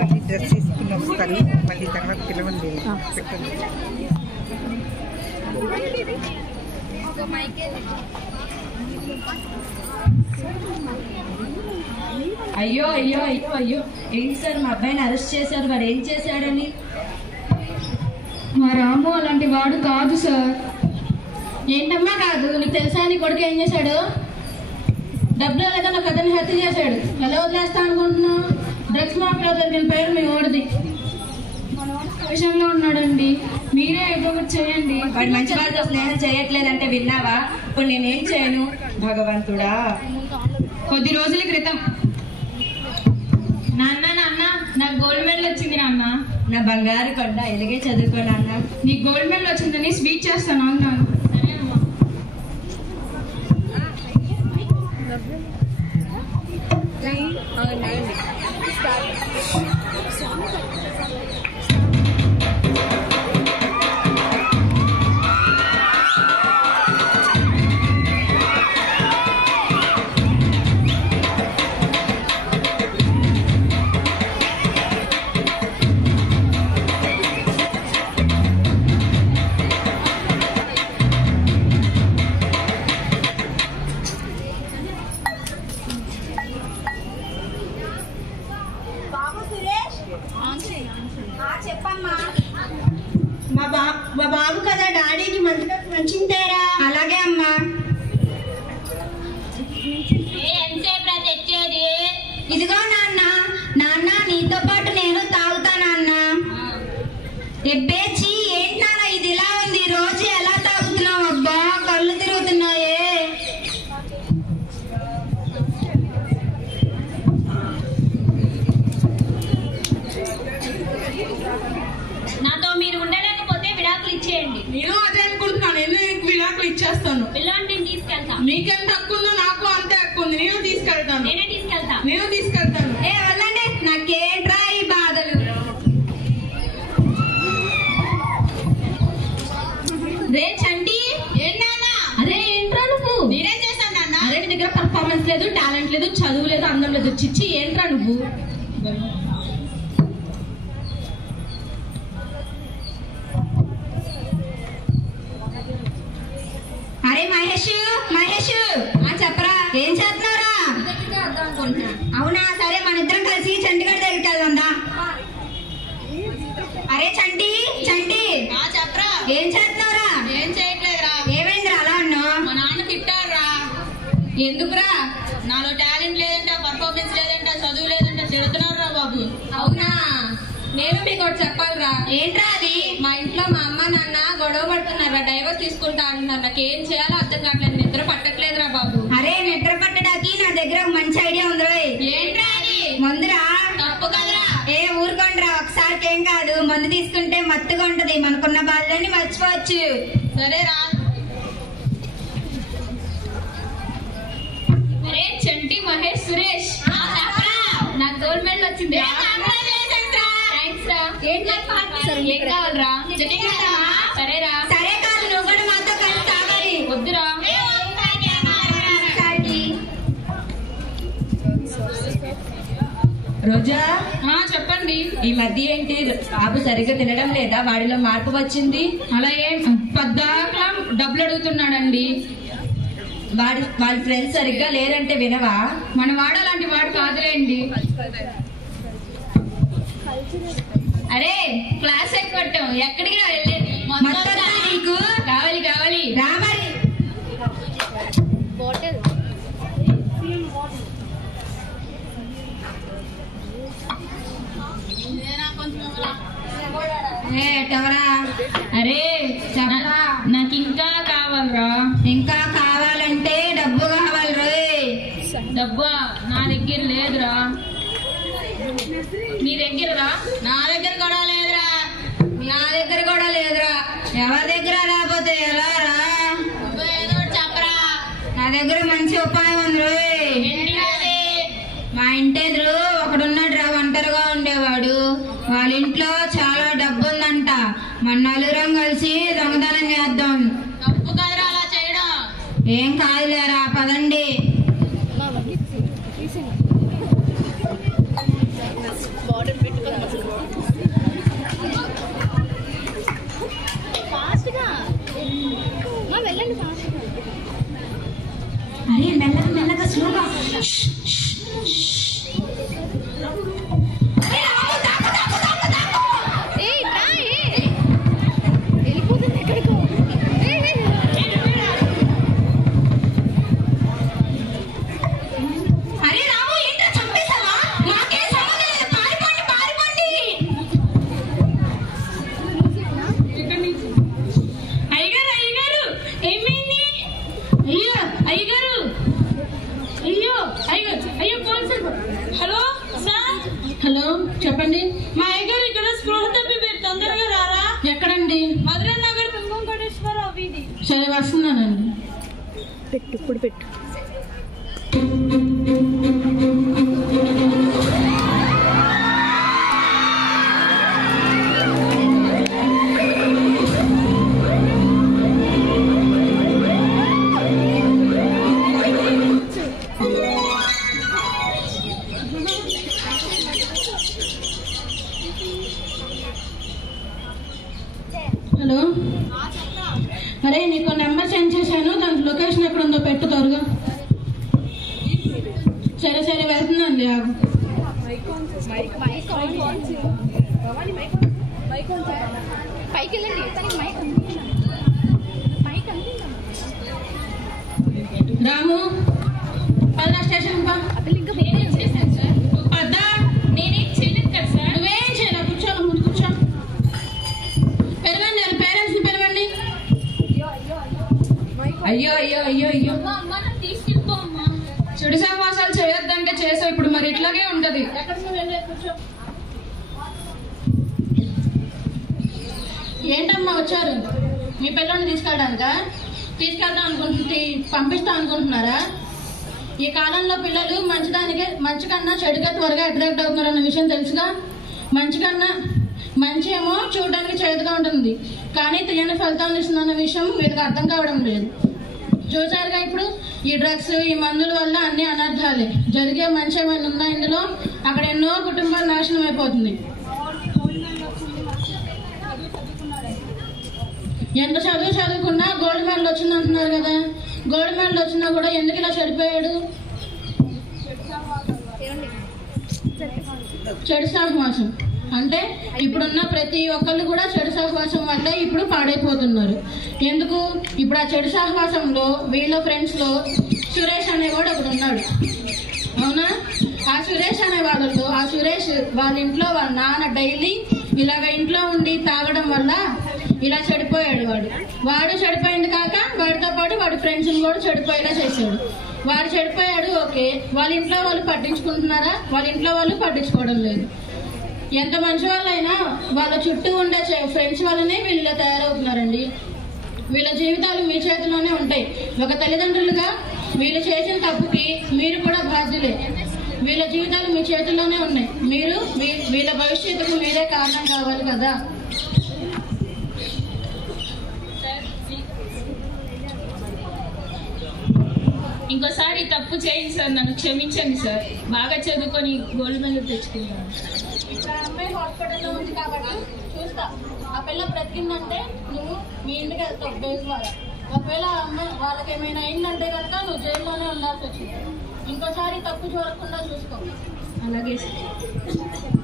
మళ్ళీ డ్రెస్ తీసుకుని వస్తారు, మళ్ళీ తర్వాత పిలవండి పెట్టండి. అయ్యో అయ్యో అయ్యో అయ్యో, ఏంటి సార్ మా అబ్బాయిని అరెస్ట్ చేశారు, వాడు ఏం చేశాడని? మా రాము అలాంటి వాడు కాదు సార్. ఏంటమ్మా కాదు? నీకు తెలుసా నీ కొడుకు ఏం చేశాడు? డబ్బులు లేదా నాకు అతన్ని హత్య చేశాడు. ఎలా వదిలేస్తా అనుకుంటున్నావు? డ్రగ్స్ మాఫియాలో జరిగిన పేరు మీ ఓడిది. విషయంలో ఉన్నాడండి, మీరే ఏదో ఒకటి చేయండి. వాడు మంచి వాళ్ళతో స్నేహం చేయట్లేదంటే విన్నావా? ఇప్పుడు నేనేం చేయను భగవంతుడా? కొద్ది రోజుల క్రితం నాన్న నాకు గోల్డ్ మెడల్ వచ్చింది నాన్న. నా బంగారు కొండ, ఎలాగే చదువుకో నాన్న. నీకు గోల్డ్ మెడల్ వచ్చిందని స్వీట్ చేస్తాను అన్నాను. సరే అమ్మా. చెప్పమ్మా. మా బాబు కదా, డాడీకి మంచితేరా. అలాగే అమ్మా. ఎంతసేపు తెచ్చేది? ఇదిగో నాన్న. నాన్న నీతో పాటు నేను తాగుతా నాన్న. ఎబ్బేచి ఏంటి నాన్న ఇది ఇలా ఉంది? రోజు ఎలా తాగుతున్నావు? అబ్బా కళ్ళు తిరుగుతున్నాయే. నాతో మీరు ఉండలేకపోతే విడాకులు ఇచ్చేయండి. నేను అదే అనుకుంటున్నాను, నేను విడాకులు ఇచ్చేస్తాను. పిల్లాంటి తీసుకెళ్తా. నీకెంత హక్కు ఉందో నాకు అంతే హక్కు ఉంది. నేను తీసుకెళ్తాను. నేనే తీసుకెళ్తా. నేను తీసుకెళ్తాను. ఏ వల్లండి, నాకేంట్రా ఈ బాధలు? రే చంటి, అరే ఏంట్రా నువ్వు? నేనేం చేశాను నాన్న? అరే నీ దగ్గర పర్ఫార్మెన్స్ లేదు, టాలెంట్ లేదు, చదువు లేదు, అందం లేదు. చిచ్చి ఏంట్రా నువ్వు? అరే మహేష్ చెప్పరా, ఏం చేస్తున్నారా? అవునా, సరే మన ఇద్దరం కలిసి చండీగఢ్ దగ్గరికి వెళ్దా. అరే చంటి చెప్పరా. ఏం చేస్తున్నావురా? ఏం చేయట్లేదురా. ఏమైందిరా అలా అన్నావు? మా నాన్న తిట్టారా. ఎందుకురా? నాలో టాలెంట్ లేదంట, పర్ఫార్మెన్స్ లేదంట, చదువు లేదంట తిడుతున్నారు రా బాబు. అవునా, నేను మీకు ఒకటి చెప్పాలిరా. ఏంట్రా అది? మా ఇంట్లో మా అమ్మ నాన్న గొడవ పడుతున్నారా, డైవర్స్ తీసుకుంటా అంటున్నారు. నాకేం చేయాలో అర్థం కావట్లేదు, నిద్ర పట్టట్లేదురా బాబు. అరే నిద్ర పట్టడానికి నా దగ్గర ఒక మంచి ఐడియా ఉందిరా. ఏంట్రా అది? మందురా. తప్పు కదరా. ఏ ఊరుకోండిరా, ఒకసారికి ఏం కాదు. మందు తీసుకుంటే మత్తుగా ఉంటది, మనకున్న బాధలన్నీ మర్చిపోవచ్చు. సరేరా. అరే చంటి, మహేష్, సురేష్, నాకు గోల్డ్ మెడల్ వచ్చింది. థ్యాంక్స్ రా. ఏం కావాలరా? సరేరా. సరే కాదు, నువ్వు కూడా మాతో కలిసి తాగాలి. వద్దురా. రోజా, చెప్పండి. ఈ మధ్య ఏంటి బాబు సరిగ్గా తినడం లేదా? వాడిలో మార్పు వచ్చింది. అలా ఏం పద్దాకా డబ్బులు అడుగుతున్నాడండి. వాళ్ళ ఫ్రెండ్స్ సరిగ్గా లేరంటే వినవా? మన వాడు అలాంటి వాడు కాదులేండి. అరే క్లాస్ ఎక్కొట్టాం, ఎక్కడికి వెళ్ళేది? మొత్తం నీకు కావాలి రా మరి. అరే నాకు ఇంకా కావాలరా. ఇంకా కావాలంటే డబ్బు కావాలి రోయ్. డబ్బా నా దగ్గర లేదురా. నీ దగ్గరరా? నా దగ్గర కూడా లేదురా. నా దగ్గర కూడా లేదురా. ఎవరి దగ్గర లేకపోతే ఎలా రా? ఏదో చెప్పరా. నా దగ్గర మంచి ఉపాయం ఉంది రోయ్. ఏంటి అది? మా ఇంటి ఎదురు ఒకడున్నాడు రా, ఒంటరిగా ఉండేవాడు. వాళ్ళ ఇంట్లో చాలా డబ్బు ఉందంట. మన నలుగురం కలిసి దొంగతనం చేద్దాం. తప్పు కదరా అలా చేయడం. ఏం కాదులేరా, పదండి. హలో, చెప్పండి. మా అయ్యగారు ఇక్కడ స్పృహ తప్పి మీరు తొందరగా రారా? ఎక్కడండి? మధురా నగర్ కుంకుమకోటేశ్వర వీధి. సరే, వస్తున్నానండి. పెట్టు, ఇప్పుడు పెట్టు. హలో, అరే నీకు నెంబర్ సెండ్ చేశాను, దాని లొకేషన్ ఎక్కడ ఉందో పెట్టు త్వరగా. సరే సరే, వెళ్తున్నాను. ఆగు. రాము, పదా స్టేషన్ పా. పద్దా, నేనేం చేయలేదు కదా సార్. నువ్వేం చేయరా, కూర్చో, ముందు కూర్చో. పెరగండి, వాళ్ళ పేరెంట్స్ ని పెరగండి. అయ్యో అయ్యో అయ్యో అయ్యో, తీసుకెళ్ళిపో అమ్మా. చెడు సహవాసాలు చేయొద్దంటే చేసావు, ఇప్పుడు మరి ఇట్లాగే ఉంటది. ఎక్కడ నువ్వు వెళ్ళే, కూర్చో. ఏంటమ్మా వచ్చారు? మీ పిల్లల్ని తీసుకెళ్ళడానికా? తీసుకెళ్దాం పంపిస్తాం అనుకుంటున్నారా? ఈ కాలంలో పిల్లలు మంచి కన్నా చెడుగా త్వరగా అట్రాక్ట్ అవుతున్నారన్న విషయం తెలుసుగా. మంచి ఏమో చూడడానికి చేదుగా ఉంటుంది, కానీ తీయని ఫలితాలు ఇస్తుందన్న విషయం వీళ్ళకి అర్థం కావడం లేదు. చూసారుగా ఇప్పుడు ఈ డ్రగ్స్, ఈ మందుల వల్ల అన్ని అనర్థాలే. జరిగే మంచి ఏమైనా ఉందా ఇందులో? అక్కడ ఎన్నో కుటుంబాలు నాశనం అయిపోతుంది. ఎంత చదువుకున్నా గోల్డ్ మెడల్ వచ్చింది అంటున్నారు కదా. గోల్డ్ మెడల్ వచ్చినా కూడా ఎందుకు ఇలా చెడిపోయాడు? చెడు సహవాసం అంటే ఇప్పుడున్న ప్రతి ఒక్కళ్ళు కూడా చెడు సహవాసం వల్లే ఇప్పుడు పాడైపోతున్నారు. ఎందుకు? ఇప్పుడు ఆ చెడు సహవాసంలో వీళ్ళ ఫ్రెండ్స్ లో సురేష్ అనేవాడు ఒకడు ఉన్నాడు, అవునా? ఆ సురేష్ అనే వాళ్ళతో, ఆ సురేష్ వాళ్ళ ఇంట్లో వాళ్ళ నాన్న డైలీ ఇలాగ ఇంట్లో ఉండి తాగడం వల్ల ఇలా చెడిపోయాడు. వాడు చెడిపోయింది కాక వాడితో పాటు వాడి ఫ్రెండ్స్ కూడా చెడిపోయేలా చేశాడు. వాడు చెడిపోయాడు, ఓకే. వాళ్ళ ఇంట్లో వాళ్ళు పట్టించుకుంటున్నారా? వాళ్ళ ఇంట్లో వాళ్ళు పట్టించుకోవడం లేదు. ఎంత మంచి వాళ్ళైనా వాళ్ళ చుట్టూ ఉండే ఫ్రెండ్స్ వల్లనే వీళ్ళు ఇలా తయారవుతున్నారండి. వీళ్ళ జీవితాలు మీ చేతిలోనే ఉంటాయి. ఒక తల్లిదండ్రులుగా వీళ్ళు చేసిన తప్పుకి మీరు కూడా బాధ్యులే. వీళ్ళ జీవితాలు మీ చేతుల్లోనే ఉన్నాయి. మీరు వీళ్ళ భవిష్యత్తుకు మీరే కారణం కావాలి కదా. ఇంకోసారి తప్పు చేయండి సార్, నన్ను క్షమించండి సార్. బాగా చదువుకొని గోల్డ్ మెడల్ తెచ్చుకుంటాను. ఇప్పుడు ఆ అమ్మాయి హాస్పిటల్లో ఉంది కాబట్టి చూస్తా. ఆ పిల్ల బ్రతికిందంటే నువ్వు మీ ఇంటికి వెళ్తావు బెయిల్ ద్వారా. ఒకవేళ ఆ అమ్మాయి వాళ్ళకి ఏమైనా అయిందంటే కనుక నువ్వు జైల్లోనే ఉండాల్సి వచ్చింది. ఇంకోసారి తప్పు చూడకుండా చూసుకో. అలాగే సార్.